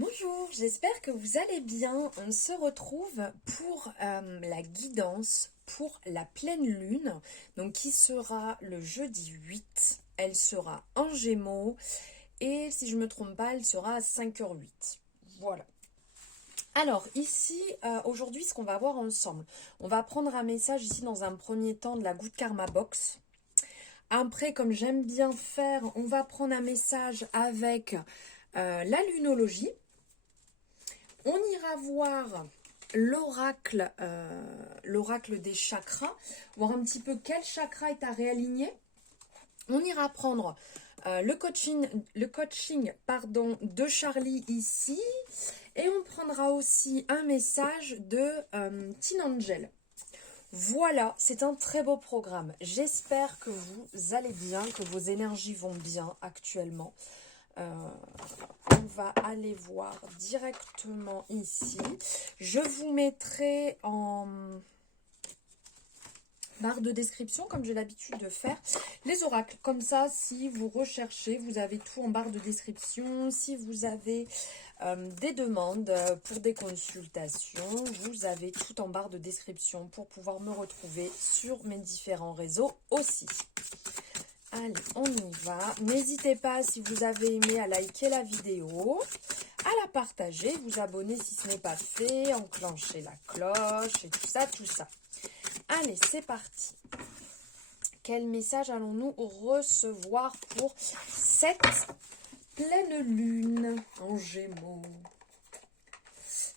Bonjour, j'espère que vous allez bien. On se retrouve pour la guidance pour la pleine lune, donc qui sera le jeudi 8. Elle sera en Gémeaux et si je ne me trompe pas, elle sera à 5h08. Voilà. Alors ici, aujourd'hui, ce qu'on va voir ensemble, on va prendre un message ici dans un premier temps de la Good Karma Box. Après, comme j'aime bien faire, on va prendre un message avec la lunologie. On ira voir l'oracle des chakras, voir un petit peu quel chakra est à réaligner. On ira prendre le coaching de Charlie ici. Et on prendra aussi un message de Teen Angel. Voilà, c'est un très beau programme. J'espère que vous allez bien, que vos énergies vont bien actuellement. On va aller voir directement ici. Je vous mettrai en barre de description, comme j'ai l'habitude de faire, les oracles. Comme ça, si vous recherchez, vous avez tout en barre de description. Si vous avez des demandes pour des consultations, vous avez tout en barre de description pour pouvoir me retrouver sur mes différents réseaux aussi. Allez, on y va. N'hésitez pas, si vous avez aimé, à liker la vidéo, à la partager, vous abonner si ce n'est pas fait, enclencher la cloche et tout ça, tout ça. Allez, c'est parti. Quel message allons-nous recevoir pour cette pleine lune en Gémeaux?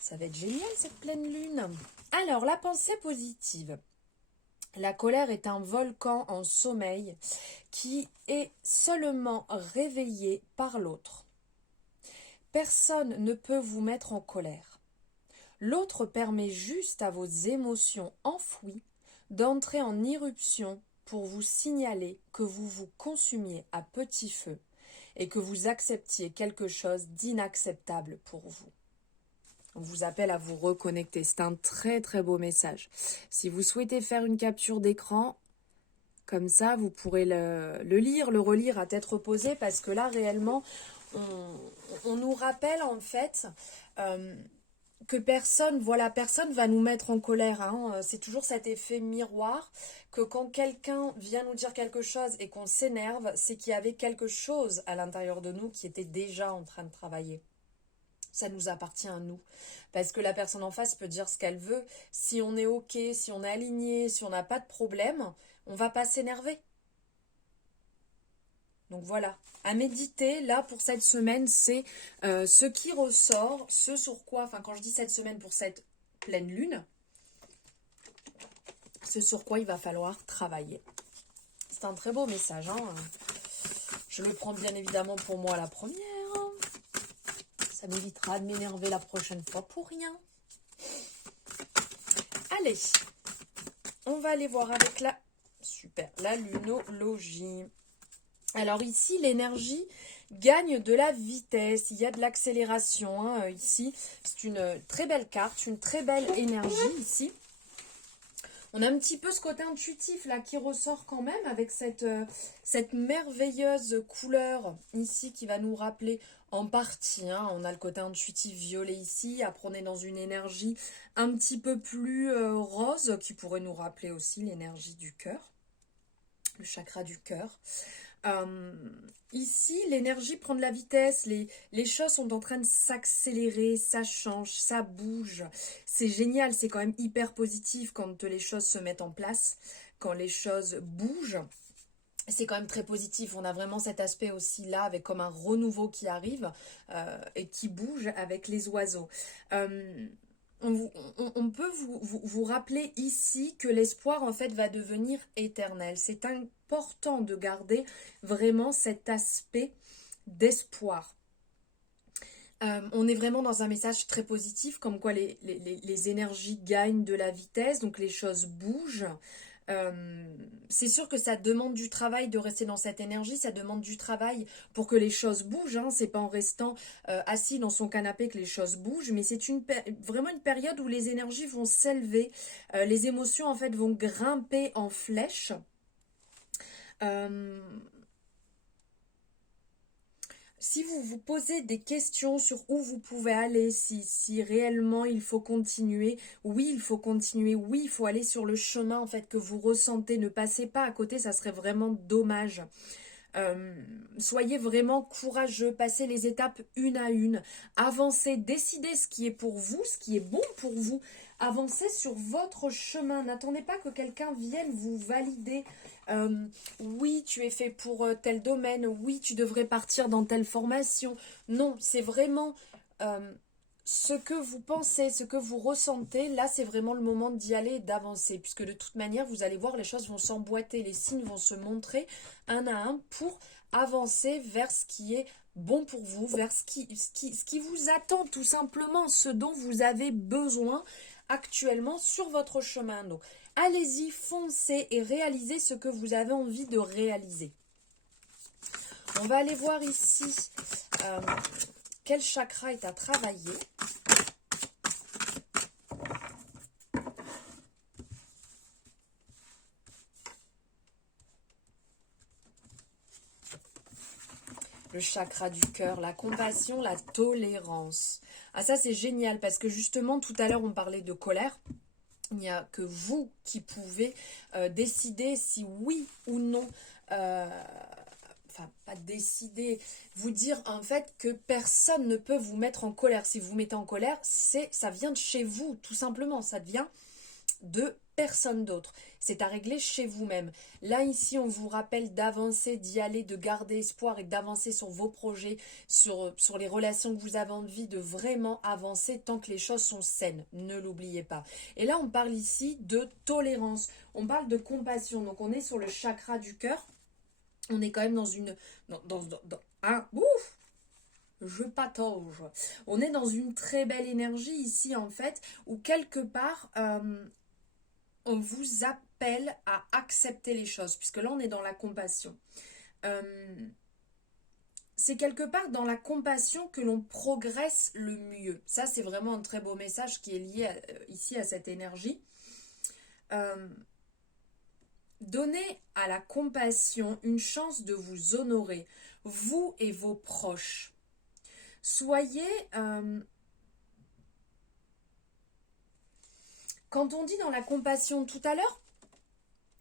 Ça va être génial, cette pleine lune. Alors, la pensée positive. La colère est un volcan en sommeil qui est seulement réveillé par l'autre. Personne ne peut vous mettre en colère. L'autre permet juste à vos émotions enfouies d'entrer en éruption pour vous signaler que vous vous consumiez à petit feu et que vous acceptiez quelque chose d'inacceptable pour vous. On vous appelle à vous reconnecter. C'est un très très beau message. Si vous souhaitez faire une capture d'écran, comme ça, vous pourrez le lire, le relire à tête reposée, parce que là, réellement, on nous rappelle en fait que personne va nous mettre en colère. Hein. C'est toujours cet effet miroir que quand quelqu'un vient nous dire quelque chose et qu'on s'énerve, c'est qu'il y avait quelque chose à l'intérieur de nous qui était déjà en train de travailler. Ça nous appartient à nous. Parce que la personne en face peut dire ce qu'elle veut. Si on est OK, si on est aligné, si on n'a pas de problème, on ne va pas s'énerver. Donc voilà, à méditer, là, pour cette semaine, c'est ce qui ressort, ce sur quoi, enfin quand je dis cette semaine pour cette pleine lune, ce sur quoi il va falloir travailler. C'est un très beau message, hein. Je le prends bien évidemment pour moi la première. Ça m'évitera de m'énerver la prochaine fois pour rien. Allez, on va aller voir avec la lunologie. Alors ici, l'énergie gagne de la vitesse, il y a de l'accélération. Hein, ici, c'est une très belle carte, une très belle énergie ici. On a un petit peu ce côté intuitif là qui ressort quand même avec cette merveilleuse couleur ici qui va nous rappeler en partie. Hein, on a le côté intuitif violet ici. Après on est dans une énergie un petit peu plus rose qui pourrait nous rappeler aussi l'énergie du cœur, le chakra du cœur. Ici, l'énergie prend de la vitesse, les choses sont en train de s'accélérer, ça change, ça bouge. C'est génial, c'est quand même hyper positif quand les choses se mettent en place, quand les choses bougent. C'est quand même très positif. On a vraiment cet aspect aussi là, avec comme un renouveau qui arrive et qui bouge avec les oiseaux. On peut vous rappeler ici que l'espoir en fait va devenir éternel. C'est important de garder vraiment cet aspect d'espoir. On est vraiment dans un message très positif, comme quoi les énergies gagnent de la vitesse, donc les choses bougent. C'est sûr que ça demande du travail de rester dans cette énergie, ça demande du travail pour que les choses bougent, hein. C'est pas en restant assis dans son canapé que les choses bougent, mais c'est vraiment une période où les énergies vont s'élever, les émotions en fait vont grimper en flèche. Si vous vous posez des questions sur où vous pouvez aller, si réellement il faut continuer, oui, il faut continuer, oui, il faut aller sur le chemin en fait que vous ressentez, ne passez pas à côté, ça serait vraiment dommage. Euh, Soyez vraiment courageux, passez les étapes une à une, avancez, décidez ce qui est pour vous, ce qui est bon pour vous, avancez sur votre chemin, n'attendez pas que quelqu'un vienne vous valider. Euh, oui, tu es fait pour tel domaine, oui, tu devrais partir dans telle formation. Non, c'est vraiment ce que vous pensez, ce que vous ressentez, là c'est vraiment le moment d'y aller et d'avancer, puisque de toute manière, vous allez voir, les choses vont s'emboîter, les signes vont se montrer un à un pour avancer vers ce qui est bon pour vous, vers ce qui vous attend tout simplement, ce dont vous avez besoin actuellement sur votre chemin. Donc, allez-y, foncez et réalisez ce que vous avez envie de réaliser. On va aller voir ici quel chakra est à travailler. Le chakra du cœur, la compassion, la tolérance. Ah ça c'est génial parce que justement tout à l'heure on parlait de colère. Il n'y a que vous qui pouvez décider si oui ou non, enfin pas décider, vous dire en fait que personne ne peut vous mettre en colère. Si vous vous mettez en colère, ça vient de chez vous tout simplement, ça vient de personne d'autre. C'est à régler chez vous-même. Là, ici, on vous rappelle d'avancer, d'y aller, de garder espoir et d'avancer sur vos projets, sur les relations que vous avez envie de vraiment avancer tant que les choses sont saines. Ne l'oubliez pas. Et là, on parle ici de tolérance. On parle de compassion. Donc, on est sur le chakra du cœur. On est quand même dans une... Ouf, je patauge. On est dans une très belle énergie ici, en fait, où quelque part... on vous appelle à accepter les choses, puisque là on est dans la compassion. C'est quelque part dans la compassion que l'on progresse le mieux. Ça c'est vraiment un très beau message qui est lié ici à cette énergie. Donnez à la compassion une chance de vous honorer, vous et vos proches. Soyez... quand on dit dans la compassion tout à l'heure,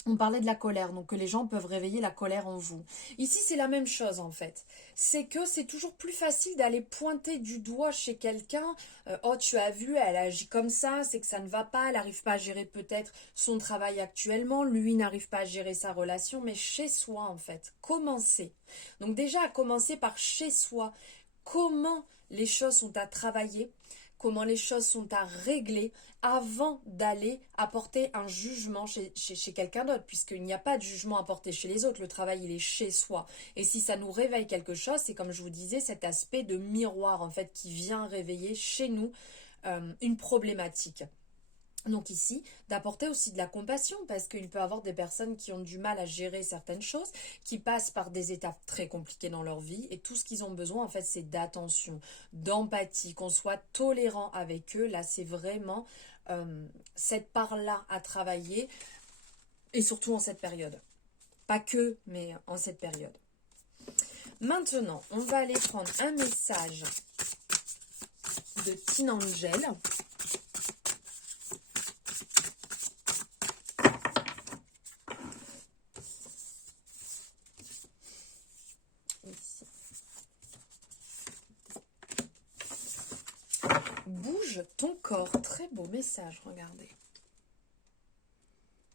on parlait de la colère, donc que les gens peuvent réveiller la colère en vous. Ici, c'est la même chose en fait. C'est que c'est toujours plus facile d'aller pointer du doigt chez quelqu'un. Oh, tu as vu, elle agit comme ça, c'est que ça ne va pas, elle n'arrive pas à gérer peut-être son travail actuellement, lui n'arrive pas à gérer sa relation, mais chez soi en fait. Commencez. Donc déjà, à commencer par chez soi. Comment les choses sont à travailler, comment les choses sont à régler avant d'aller apporter un jugement chez quelqu'un d'autre, puisqu'il n'y a pas de jugement à porter chez les autres, le travail il est chez soi. Et si ça nous réveille quelque chose, c'est comme je vous disais, cet aspect de miroir en fait qui vient réveiller chez nous une problématique. Donc ici, d'apporter aussi de la compassion parce qu'il peut y avoir des personnes qui ont du mal à gérer certaines choses, qui passent par des étapes très compliquées dans leur vie et tout ce qu'ils ont besoin en fait c'est d'attention, d'empathie, qu'on soit tolérant avec eux. Là c'est vraiment cette part-là à travailler et surtout en cette période. Pas que, mais en cette période. Maintenant, on va aller prendre un message de Teen Angel. Bouge ton corps. Très beau message, regardez.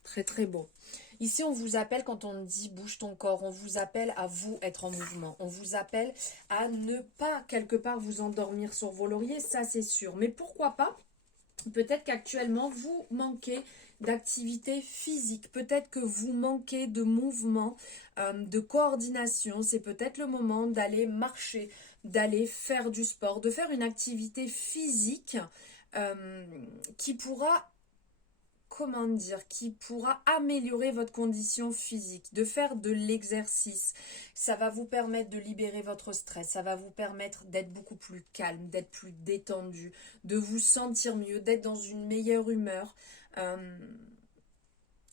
Très très beau. Ici, on vous appelle, quand on dit bouge ton corps, on vous appelle à vous être en mouvement. On vous appelle à ne pas quelque part vous endormir sur vos lauriers, ça c'est sûr. Mais pourquoi pas? Peut-être qu'actuellement, vous manquez d'activité physique. Peut-être que vous manquez de mouvement, de coordination. C'est peut-être le moment d'aller marcher, d'aller faire du sport, de faire une activité physique qui pourra, comment dire, qui pourra améliorer votre condition physique, de faire de l'exercice. Ça va vous permettre de libérer votre stress, ça va vous permettre d'être beaucoup plus calme, d'être plus détendu, de vous sentir mieux, d'être dans une meilleure humeur,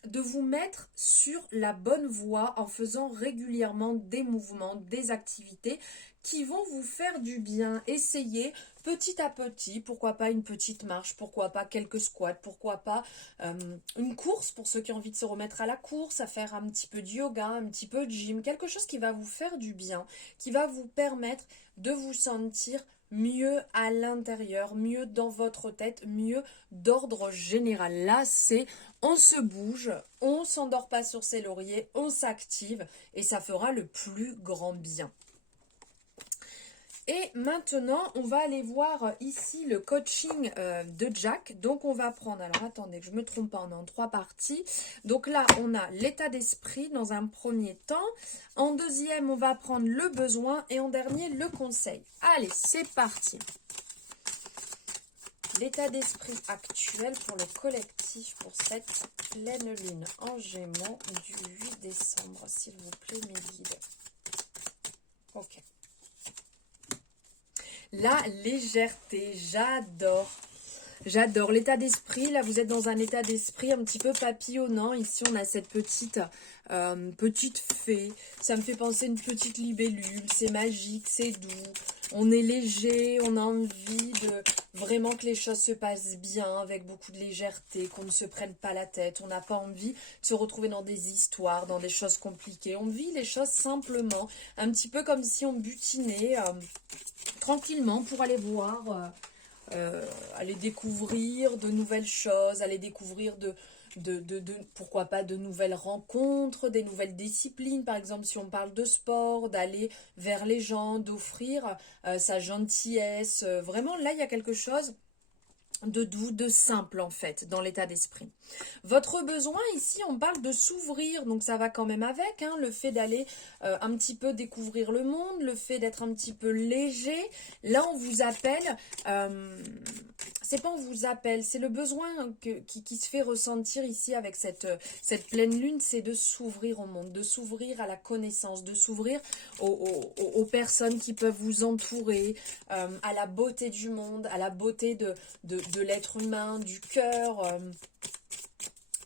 de vous mettre sur la bonne voie en faisant régulièrement des mouvements, des activités qui vont vous faire du bien. Essayez petit à petit, pourquoi pas une petite marche, pourquoi pas quelques squats, pourquoi pas une course pour ceux qui ont envie de se remettre à la course, à faire un petit peu de yoga, un petit peu de gym, quelque chose qui va vous faire du bien, qui va vous permettre de vous sentir mieux à l'intérieur, mieux dans votre tête, mieux d'ordre général. Là, c'est on se bouge, on s'endort pas sur ses lauriers, on s'active et ça fera le plus grand bien. Et maintenant, on va aller voir ici le coaching de Jack. Donc, on va prendre, alors attendez que je ne me trompe pas, on est en 3 parties. Donc là, on a l'état d'esprit dans un premier temps. En deuxième, on va prendre le besoin et en dernier, le conseil. Allez, c'est parti. L'état d'esprit actuel pour le collectif pour cette pleine lune en Gémeaux du 8 décembre. S'il vous plaît, mes guides. Ok. La légèreté, j'adore. J'adore l'état d'esprit. Là, vous êtes dans un état d'esprit un petit peu papillonnant. Ici, on a cette petite fée. Ça me fait penser à une petite libellule. C'est magique, c'est doux. On est léger, on a envie de vraiment que les choses se passent bien, avec beaucoup de légèreté, qu'on ne se prenne pas la tête. On n'a pas envie de se retrouver dans des histoires, dans des choses compliquées. On vit les choses simplement, un petit peu comme si on butinait tranquillement pour aller voir... aller découvrir de nouvelles choses, aller découvrir pourquoi pas de nouvelles rencontres, des nouvelles disciplines, par exemple si on parle de sport, d'aller vers les gens, d'offrir sa gentillesse, vraiment là il y a quelque chose de doux, de simple en fait, dans l'état d'esprit. Votre besoin ici, on parle de s'ouvrir, donc ça va quand même avec, hein, le fait d'aller un petit peu découvrir le monde, le fait d'être un petit peu léger. Là, on vous appelle, c'est pas on vous appelle, c'est le besoin qui se fait ressentir ici avec cette pleine lune, c'est de s'ouvrir au monde, de s'ouvrir à la connaissance, de s'ouvrir aux personnes qui peuvent vous entourer, à la beauté du monde, à la beauté de l'être humain, du cœur,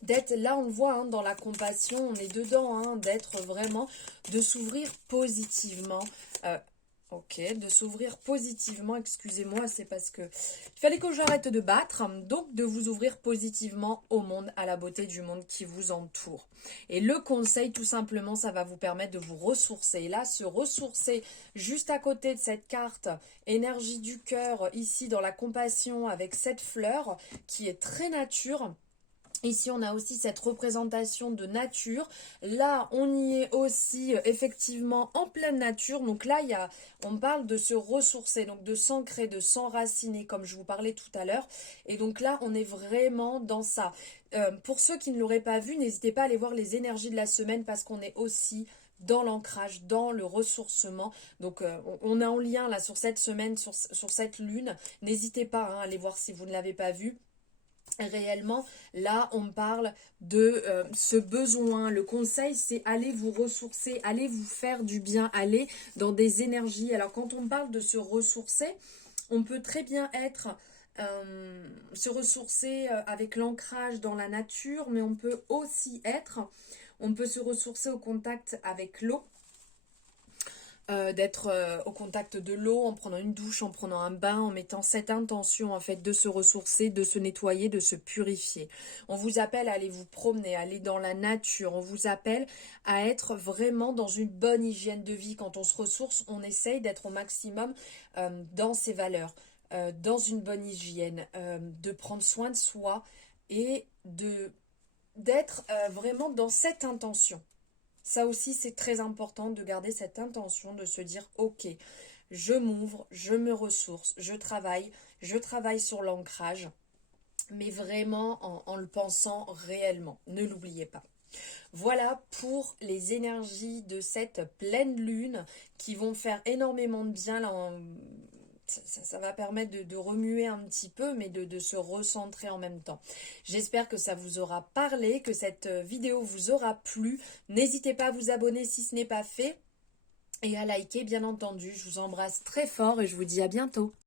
d'être, là on le voit hein, dans la compassion, on est dedans, hein, d'être vraiment, de s'ouvrir positivement, de s'ouvrir positivement, excusez-moi, c'est parce que il fallait que j'arrête de battre, donc de vous ouvrir positivement au monde, à la beauté du monde qui vous entoure. Et le conseil, tout simplement, ça va vous permettre de vous ressourcer. Et là, se ressourcer juste à côté de cette carte, énergie du cœur, ici dans la compassion, avec cette fleur qui est très nature. Ici, on a aussi cette représentation de nature. Là, on y est aussi effectivement en pleine nature. Donc là, on parle de se ressourcer, donc de s'ancrer, de s'enraciner, comme je vous parlais tout à l'heure. Et donc là, on est vraiment dans ça. Pour ceux qui ne l'auraient pas vu, n'hésitez pas à aller voir les énergies de la semaine parce qu'on est aussi dans l'ancrage, dans le ressourcement. Donc, on est en lien là sur cette semaine, sur cette lune. N'hésitez pas hein, à aller voir si vous ne l'avez pas vu. Réellement, là, on parle de ce besoin. Le conseil, c'est aller vous ressourcer, aller vous faire du bien, aller dans des énergies. Alors, quand on parle de se ressourcer, on peut très bien être... se ressourcer avec l'ancrage dans la nature, mais on peut aussi on peut se ressourcer au contact avec l'eau. D'être au contact de l'eau, en prenant une douche, en prenant un bain, en mettant cette intention en fait de se ressourcer, de se nettoyer, de se purifier. On vous appelle à aller vous promener, à aller dans la nature, on vous appelle à être vraiment dans une bonne hygiène de vie. Quand on se ressource, on essaye d'être au maximum dans ses valeurs, dans une bonne hygiène, de prendre soin de soi et d'être vraiment dans cette intention. Ça aussi, c'est très important de garder cette intention, de se dire, ok, je m'ouvre, je me ressource, je travaille sur l'ancrage, mais vraiment en le pensant réellement. Ne l'oubliez pas. Voilà pour les énergies de cette pleine lune qui vont faire énormément de bien. Là, ça va permettre de remuer un petit peu, mais de se recentrer en même temps. J'espère que ça vous aura parlé, que cette vidéo vous aura plu. N'hésitez pas à vous abonner si ce n'est pas fait et à liker, bien entendu. Je vous embrasse très fort et je vous dis à bientôt.